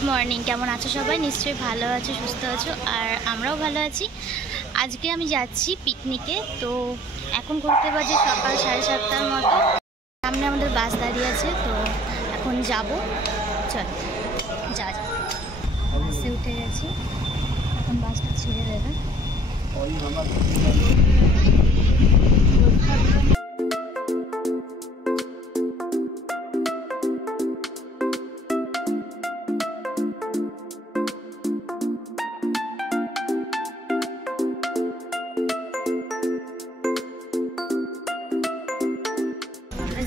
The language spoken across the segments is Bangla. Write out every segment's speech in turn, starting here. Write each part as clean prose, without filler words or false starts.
গুড মর্নিং, কেমন আছো সবাই? নিশ্চয়ই ভালো আছো, সুস্থ আছো, আর আমরাও ভালো আছি। আজকে আমি যাচ্ছি পিকনিকে। তো এখন ঘুরতে বাজে সকাল 7:30টার মতো। সামনে আমাদের বাস দাঁড়িয়ে আছে, তো এখন যাব। চল যা যা, বাসে উঠে গেছি, এখন বাসটা ছেড়ে দেবে।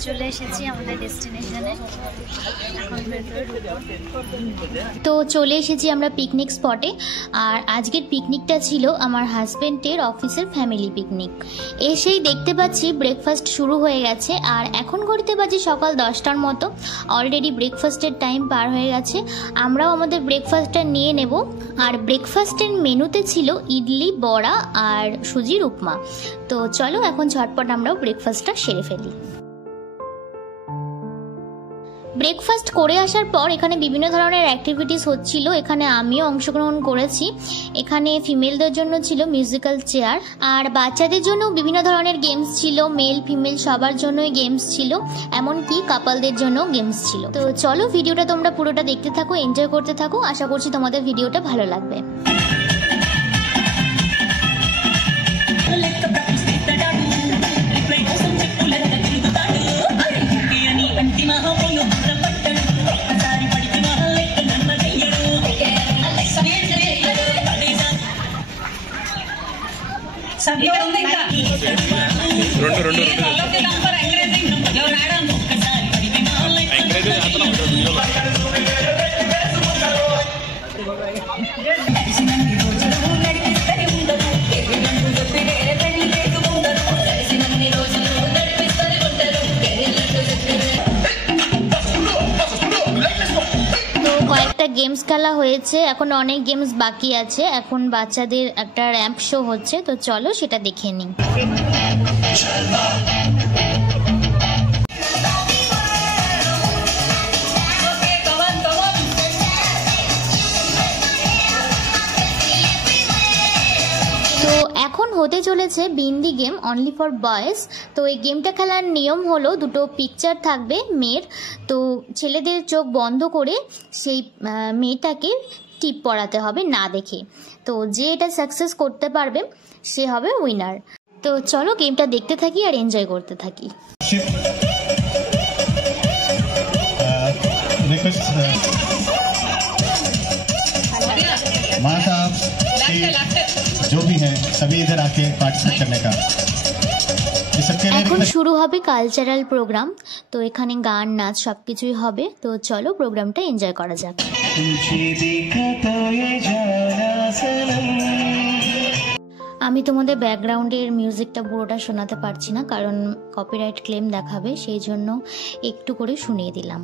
চলে এসেছি আমাদের ডেস্টিনেশনে, এখন তো চলে এসেছি আমরা পিকনিক স্পটে। আর আজকের পিকনিকটা ছিল আমার হাজবেন্ডের অফিসের ফ্যামিলি পিকনিক। এসেই দেখতে পাচ্ছি ব্রেকফাস্ট শুরু হয়ে গেছে, আর এখন ঘুরতে পাচ্ছি সকাল 10টার মতো। অলরেডি ব্রেকফাস্টের টাইম পার হয়ে গেছে, আমরাও আমাদের ব্রেকফাস্টটা নিয়ে নেব। আর ব্রেকফাস্টের মেনুতে ছিল ইডলি, বড়া আর সুজির উপমা। তো চলো এখন ঝটপট আমরাও ব্রেকফাস্টটা সেরে ফেলি। ব্রেকফাস্ট করে আসার পর এখানে বিভিন্ন ধরনের অ্যাক্টিভিটিস হচ্ছিল, এখানে আমিও অংশগ্রহণ করেছি। এখানে ফিমেলদের জন্য ছিল মিউজিক্যাল চেয়ার, আর বাচ্চাদের জন্য বিভিন্ন ধরনের গেমস ছিল। মেল ফিমেল সবার জন্যই গেমস ছিল, এমনকি কাপলদের জন্য গেমস ছিল। তো চলো ভিডিওটা তোমরা পুরোটা দেখতে থাকো, এনজয় করতে থাকো। আশা করছি তোমাদের ভিডিওটা ভালো লাগবে। গেমস খেলা হয়েছে, এখন অনেক গেমস বাকি আছে। এখন বাচ্চাদের একটা র্যাম্প শো হচ্ছে, তো চলো সেটা দেখে নিই। এখন হতে চলেছে bindi game, only for boys. তো এই গেমটা খেলার নিয়ম হলো, দুটো পিকচার থাকবে মেয়ের, তো ছেলেদের চোখ বন্ধ করে সেই মেয়েটাকে টিপ পড়াতে হবে না দেখে। তো যে এটা সাকসেস করতে পারবে সে হবে উইনার। তো চলো গেমটা দেখতে থাকি আর এনজয় করতে থাকি। जो भी है सभी इधर आके पार्टिसिपेट करने का। এখন শুরু হবে কালচারাল প্রোগ্রাম, তো এখানে গান নাচ সবকিছুই হবে। তো চলো প্রোগ্রামটা এনজয় করা যাক। আমি তোমাদের ব্যাকগ্রাউন্ডের মিউজিকটা পুরোটা শোনাতে পারছি না, কারণ কপিরাইট ক্লেম দেখাবে, সেই জন্য একটু করে শুনিয়ে দিলাম।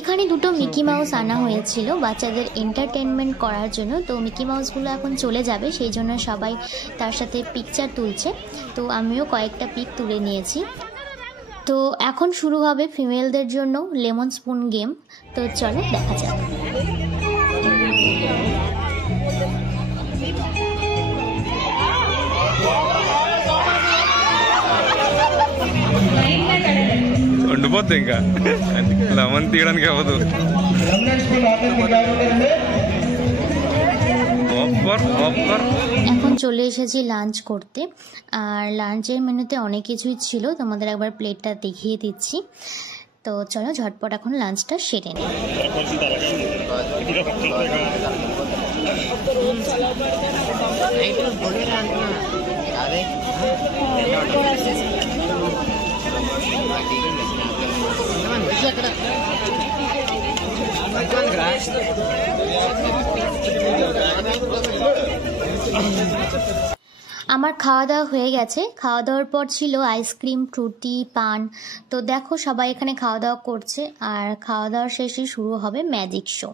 এখানে দুটো মিকি মাউস আনা হয়েছিল বাচ্চাদের এন্টারটেনমেন্ট করার জন্য। তো মিকি মাউসগুলো এখন চলে যাবে, সেই জন্য সবাই তার সাথে পিকচার তুলছে। তো আমিও কয়েকটা পিক তুলে নিয়েছি। তো এখন শুরু হবে ফিমেলদের জন্য লেমন স্পুন গেম। তো চলো দেখা যাক। ఉండిపోద్ది ఇంకా లెమన్ తీయడానికి అవ్వదు। এখন চলে এসেছি লাঞ্চ করতে, আর লাঞ্চের মেনুতে অনেক কিছুই ছিল, তোমাদের একবার প্লেটটা দেখিয়ে দিচ্ছি। তো চলো ঝটপট এখন লাঞ্চটা সেরে নিই। আমার খাওয়া দাওয়া হয়ে গেছে। খাওয়া দাওয়ার পর ছিল আইসক্রিম, ফ্রুটি, পান। তো দেখো সবাই এখানে খাওয়া দাওয়া করছে, আর খাওয়া দাওয়ার শেষে শুরু হবে ম্যাজিক শো।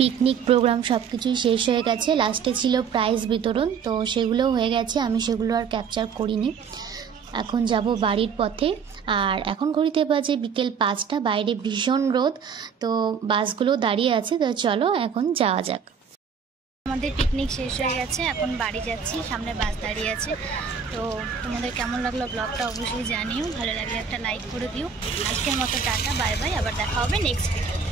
পিকনিক প্রোগ্রাম সব কিছুই শেষ হয়ে গেছে। লাস্টে ছিল প্রাইজ বিতরণ, তো সেগুলোও হয়ে গেছে। আমি সেগুলো আর ক্যাপচার করিনি। এখন যাব বাড়ির পথে। আর এখন ঘড়িতে বাজে বিকেল 5টা। বাইরে ভীষণ রোদ, তো বাসগুলো দাঁড়িয়ে আছে। তো চলো এখন যাওয়া যাক। আমাদের পিকনিক শেষ হয়ে গেছে, এখন বাড়ি যাচ্ছি। সামনে বাস দাঁড়িয়ে আছে। তো তোমাদের কেমন লাগলো ব্লগটা অবশ্যই জানিও। ভালো লাগলে একটা লাইক করে দিও। আজকের মতো টাটা, বাই বাই। আবার দেখা হবে নেক্সট ভিডিও।